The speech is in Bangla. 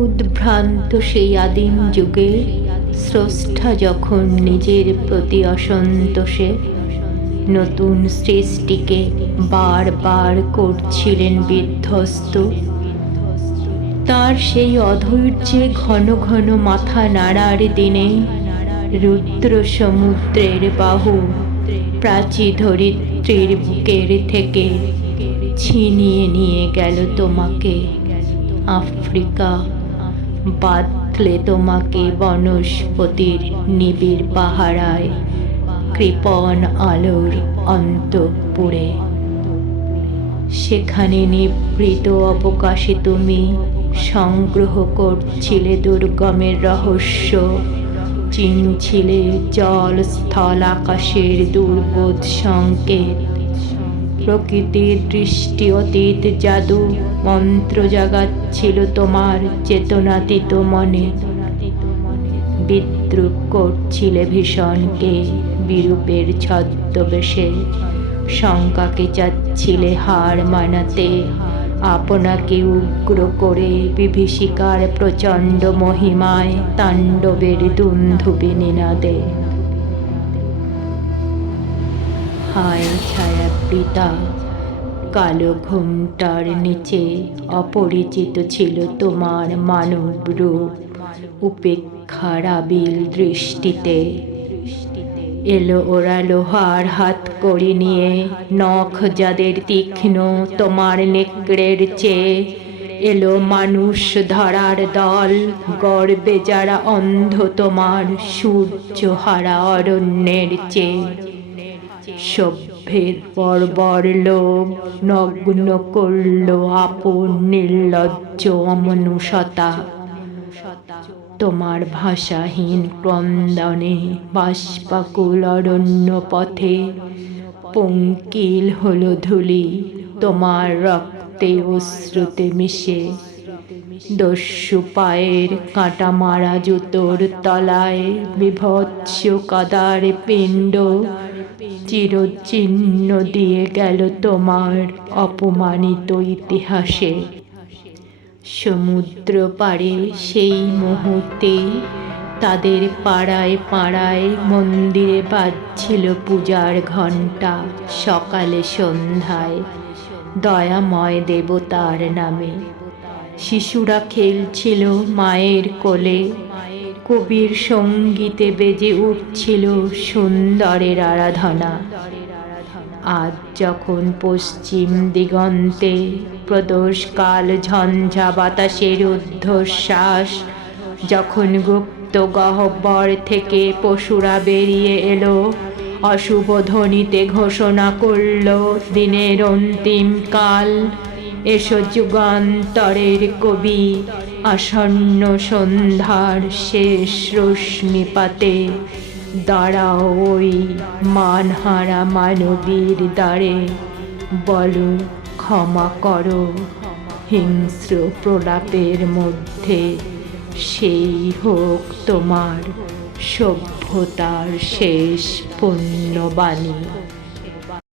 উদ্ভ্রান্ত সেই আদিম যুগে স্রষ্টা যখন নিজের প্রতি অসন্তোষে নতুন সৃষ্টিকে বারবার করছিলেন বিধ্বস্ত, তার সেই অধৈর্যে ঘন ঘন মাথা নাড়ার দিনে রুদ্র সমুদ্রের বাহু প্রাচী ধরিত্রীর বুকের থেকে ছিনিয়ে নিয়ে গেল তোমাকে আফ্রিকা, বাঁধলে তোমাকে বনস্পতির নিবিড় পাহারায় কৃপণ আলোর অন্তঃপুরে। সেখানে নিভৃত অবকাশে তুমি সংগ্রহ করছিলে দুর্গমের রহস্য, চিনছিলে জল স্থল আকাশের দুর্বোধ সংকেত, প্রকৃতির দৃষ্টি অতীত জাদু মন্ত্র জাগাচ্ছিল তোমার চেতনাতীত মনে। বিদ্রূপ করছিলে ভীষণকে বিরূপের ছদ্মবেশে, শঙ্কাকে চাচ্ছিলে হার মানাতে, আপনাকে উগ্র করে বিভীষিকার প্রচণ্ড মহিমায় তাণ্ডবের দুন্ধুবি নিনাদে। হায় ছায়াবৃতা কালো ঘুমটার নিচে অপরিচিত ছিল তোমার মানব রূপ উপেক্ষার আবিল দৃষ্টিতে। এলো ওরা লোহার হাত কড়ি নিয়ে, নখ যাদের তীক্ষ্ণ তোমার নেকড়ের চেয়ে, এলো মানুষ ধরার দল গর্বে যারা অন্ধ তোমার সূর্যহারা অরণ্যের চেয়ে। সভ্যের বর্বর লোভ নগ্ন করল আপন নির্লজ্জ অমনুষতা, তোমার ভাষাহীন ক্রন্দনে বাষ্পাকুল অরণ্য পথে পঙ্কিল হলো ধূলি তোমার রক্তে অশ্রুতে মিশে। দস্যু পায়ের কাঁটা মারা জুতোর তলায় বিভৎস কাদার পিণ্ড চিরচিহ্ন দিয়ে গেল তোমার অপমানিত ইতিহাসে। সমুদ্র পাড়ে সেই মুহূর্তে তাদের পাড়ায় পাড়ায় মন্দিরে বাজছিল পূজার ঘণ্টা সকালে সন্ধ্যায় দয়াময় দেবতার নামে। শিশুরা খেলছিল মায়ের কোলে, কবির সঙ্গীতে বেজে উঠছিল সুন্দরের আরাধনা। আজ যখন পশ্চিম দিগন্তে প্রদোষকাল ঝঞ্ঝা বাতাসের ঊর্ধ্বশ্বাস, যখন গুপ্ত গহ্বর থেকে পশুরা বেরিয়ে এলো, অশুভ ধ্বনিতে ঘোষণা করল দিনের অন্তিম কাল। এসো যুগান্তরের কবি, আসন্ন সন্ধ্যার শেষ রশ্মিপাতে দাঁড়াও ওই মানহারা মানবীর দ্বারে, বলো ক্ষমা করো হিংস্র প্রলাপের মধ্যে সেই হোক তোমার সভ্যতার শেষ পুণ্যবাণী।